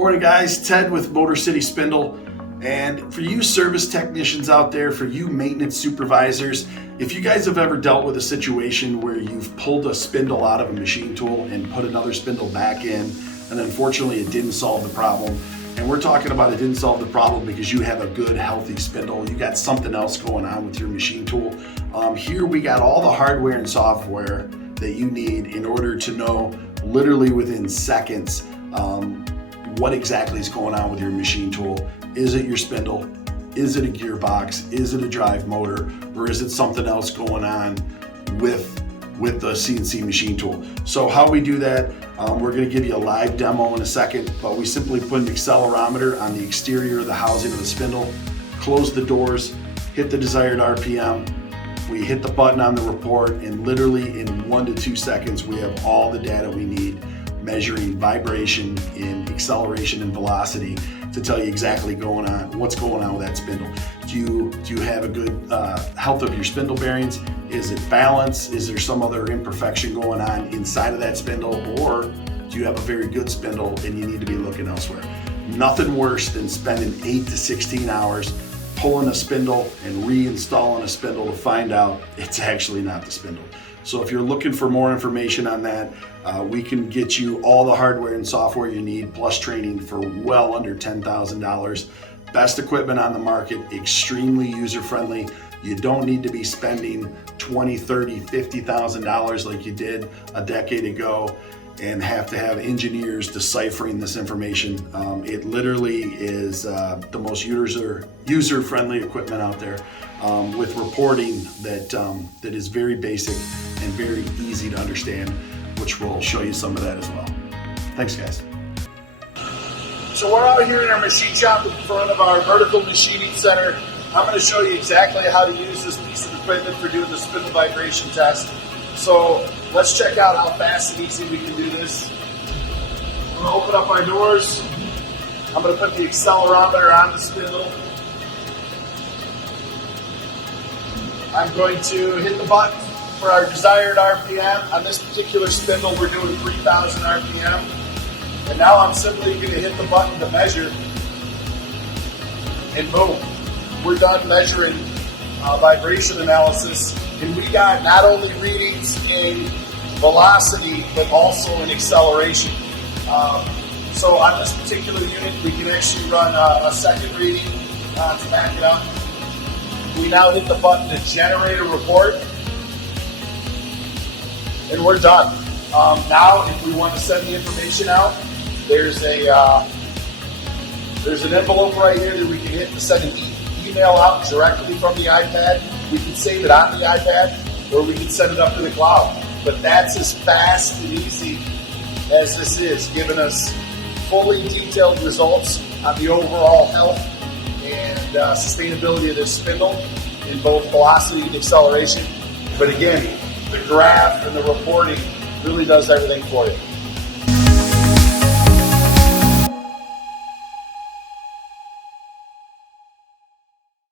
Morning guys, Ted with Motor City Spindle. And for you service technicians out there, for you maintenance supervisors, if you guys have ever dealt with a situation where you've pulled a spindle out of a machine tool and put another spindle back in, and unfortunately it didn't solve the problem, and we're talking about it didn't solve the problem because you have a good, healthy spindle, you got something else going on with your machine tool. Here we got all the hardware and software that you need in order to know literally within seconds what exactly is going on with your machine tool. Is it your spindle? Is it a gearbox? Is it a drive motor? Or is it something else going on with the CNC machine tool? So how we do that, we're going to give you a live demo in a second, but we simply put an accelerometer on the exterior of the housing of the spindle, close the doors, hit the desired RPM, we hit the button on the report, and literally in 1 to 2 seconds we have all the data we need, measuring vibration in acceleration and velocity to tell you exactly what's going on with that spindle. Do you have a good health of your spindle bearings? Is it balanced? Is there some other imperfection going on inside of that spindle? Or do you have a very good spindle and you need to be looking elsewhere? Nothing worse than spending 8 to 16 hours pulling a spindle and reinstalling a spindle to find out it's actually not the spindle. So if you're looking for more information on that, we can get you all the hardware and software you need, plus training for well under $10,000. Best equipment on the market, extremely user-friendly. You don't need to be spending $20,000, $30,000, $50,000 like you did a decade ago and have to have engineers deciphering this information. It literally is the most user-friendly equipment out there with reporting that is very basic and very easy to understand, which we'll show you some of that as well. Thanks guys. So we're out here in our machine shop in front of our vertical machining center. I'm going to show you exactly how to use this piece of equipment for doing the spindle vibration test. So let's check out how fast and easy we can do this. I'm going to open up our doors. I'm going to put the accelerometer on the spindle. I'm going to hit the button for our desired RPM. On this particular spindle, we're doing 3,000 RPM. And now I'm simply going to hit the button to measure. And boom, we're done measuring vibration analysis. And we got not only readings in velocity, but also in acceleration. So on this particular unit, we can actually run a second reading to back it up. We now hit the button to generate a report, and we're done. Now, if we want to send the information out, there's an envelope right here that we can hit to send an email out directly from the iPad. We can save it on the iPad, or we can send it up to the cloud. But that's as fast and easy as this is, giving us fully detailed results on the overall health and sustainability of this spindle in both velocity and acceleration. But again, the graph and the reporting really does everything for you.